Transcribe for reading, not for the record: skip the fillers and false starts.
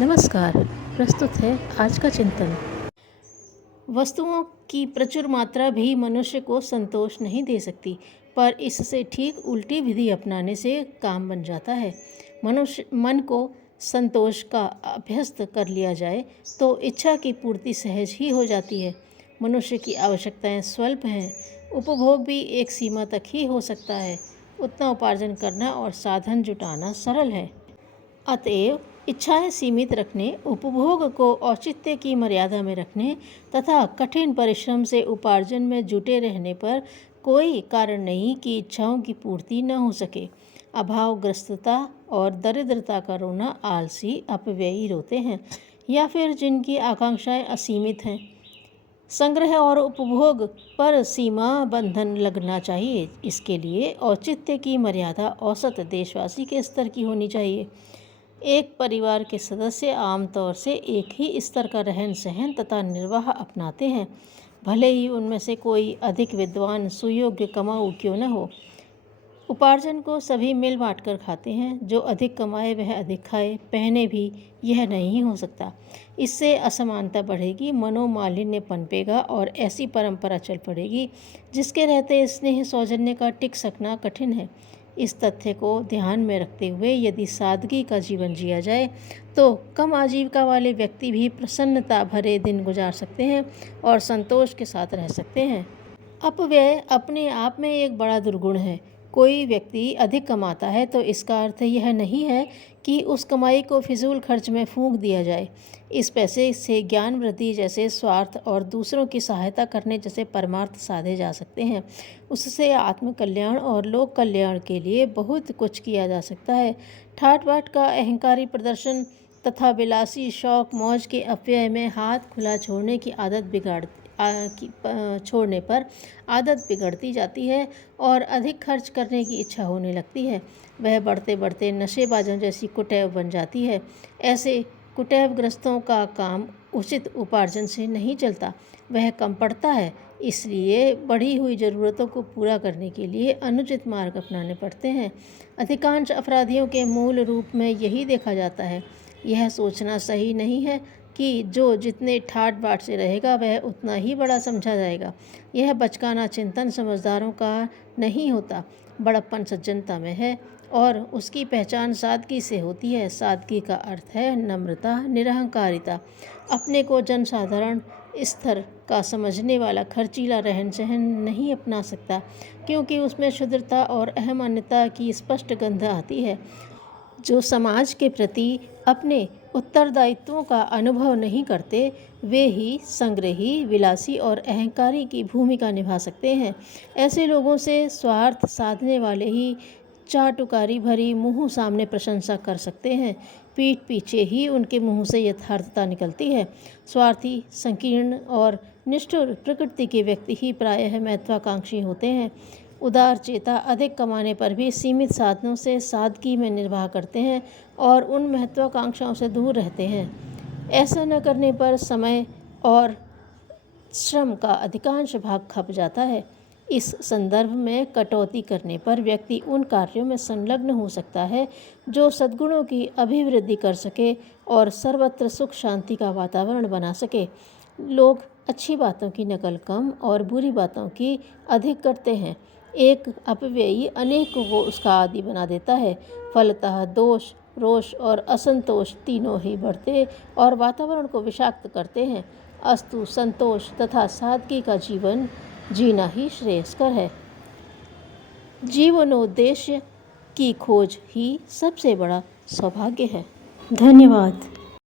नमस्कार। प्रस्तुत है आज का चिंतन। वस्तुओं की प्रचुर मात्रा भी मनुष्य को संतोष नहीं दे सकती, पर इससे ठीक उल्टी विधि अपनाने से काम बन जाता है। मनुष्य मन को संतोष का अभ्यस्त कर लिया जाए तो इच्छा की पूर्ति सहज ही हो जाती है। मनुष्य की आवश्यकताएं स्वल्प हैं, उपभोग भी एक सीमा तक ही हो सकता है। उतना उपार्जन करना और साधन जुटाना सरल है। अतएव इच्छाएं सीमित रखने, उपभोग को औचित्य की मर्यादा में रखने तथा कठिन परिश्रम से उपार्जन में जुटे रहने पर कोई कारण नहीं कि इच्छाओं की पूर्ति न हो सके। अभावग्रस्तता और दरिद्रता का रोना आलसी अपव्ययी रोते हैं, या फिर जिनकी आकांक्षाएं असीमित हैं। संग्रह और उपभोग पर सीमा बंधन लगना चाहिए। इसके लिए औचित्य की मर्यादा औसत देशवासी के स्तर की होनी चाहिए। एक परिवार के सदस्य आमतौर से एक ही स्तर का रहन सहन तथा निर्वाह अपनाते हैं, भले ही उनमें से कोई अधिक विद्वान सुयोग्य कमाऊ क्यों न हो। उपार्जन को सभी मिल बांट कर खाते हैं। जो अधिक कमाए वह अधिक खाए, पहने भी, यह नहीं हो सकता। इससे असमानता बढ़ेगी, मनोमालिन्य पनपेगा और ऐसी परंपरा चल पड़ेगी जिसके रहते स्नेह सौजन्य का टिक सकना कठिन है। इस तथ्य को ध्यान में रखते हुए यदि सादगी का जीवन जिया जाए तो कम आजीविका वाले व्यक्ति भी प्रसन्नता भरे दिन गुजार सकते हैं और संतोष के साथ रह सकते हैं। अपव्यय अपने आप में एक बड़ा दुर्गुण है। कोई व्यक्ति अधिक कमाता है तो इसका अर्थ यह नहीं है कि उस कमाई को फिजूल खर्च में फूंक दिया जाए। इस पैसे से ज्ञान वृद्धि जैसे स्वार्थ और दूसरों की सहायता करने जैसे परमार्थ साधे जा सकते हैं। उससे आत्म कल्याण और लोक कल्याण के लिए बहुत कुछ किया जा सकता है। ठाट बाट का अहंकारी प्रदर्शन तथा विलासी शौक मौज के अपव्यय में हाथ खुला छोड़ने की आदत छोड़ने पर आदत बिगड़ती जाती है और अधिक खर्च करने की इच्छा होने लगती है। वह बढ़ते बढ़ते नशेबाजों जैसी कुटैव बन जाती है। ऐसे कुटैवग्रस्तों का काम उचित उपार्जन से नहीं चलता, वह कम पड़ता है। इसलिए बढ़ी हुई ज़रूरतों को पूरा करने के लिए अनुचित मार्ग अपनाने पड़ते हैं। अधिकांश अपराधियों के मूल रूप में यही देखा जाता है। यह सोचना सही नहीं है कि जो जितने ठाट बाट से रहेगा वह उतना ही बड़ा समझा जाएगा। यह बचकाना चिंतन समझदारों का नहीं होता। बड़प्पन सज्जनता में है और उसकी पहचान सादगी से होती है। सादगी का अर्थ है नम्रता, निरहंकारिता। अपने को जनसाधारण स्तर का समझने वाला खर्चीला रहन सहन नहीं अपना सकता, क्योंकि उसमें क्षुद्रता और अहमान्यता की स्पष्ट गंध आती है। जो समाज के प्रति अपने उत्तरदायित्वों का अनुभव नहीं करते, वे ही संग्रही, विलासी और अहंकारी की भूमिका निभा सकते हैं। ऐसे लोगों से स्वार्थ साधने वाले ही चाटुकारी भरी मुंह सामने प्रशंसा कर सकते हैं। पीठ पीछे ही उनके मुंह से यथार्थता निकलती है। स्वार्थी, संकीर्ण और निष्ठुर प्रकृति के व्यक्ति ही प्रायः महत्वाकांक्षी होते हैं। उदार चेता अधिक कमाने पर भी सीमित साधनों से सादगी में निर्वाह करते हैं और उन महत्वाकांक्षाओं से दूर रहते हैं। ऐसा न करने पर समय और श्रम का अधिकांश भाग खप जाता है। इस संदर्भ में कटौती करने पर व्यक्ति उन कार्यों में संलग्न हो सकता है जो सद्गुणों की अभिवृद्धि कर सके और सर्वत्र सुख शांति का वातावरण बना सके। लोग अच्छी बातों की नकल कम और बुरी बातों की अधिक करते हैं। एक अपव्ययी अनेक को उसका आदी बना देता है। फलतः दोष, रोष और असंतोष तीनों ही बढ़ते और वातावरण को विषाक्त करते हैं। अस्तु संतोष तथा सादगी का जीवन जीना ही श्रेयस्कर है। जीवनोद्देश्य की खोज ही सबसे बड़ा सौभाग्य है। धन्यवाद।